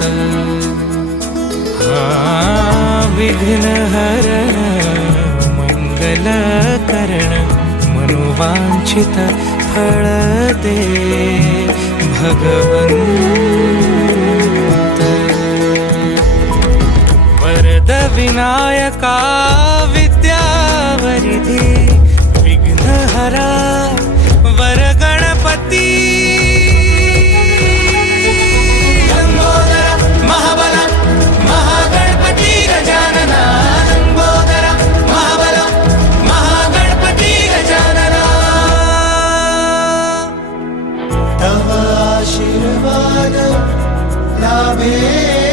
भगवंत हा विघ्न मङ्गलकरण मंगल करण मनोवांछित फळ दे भगवंत। वरद Amen.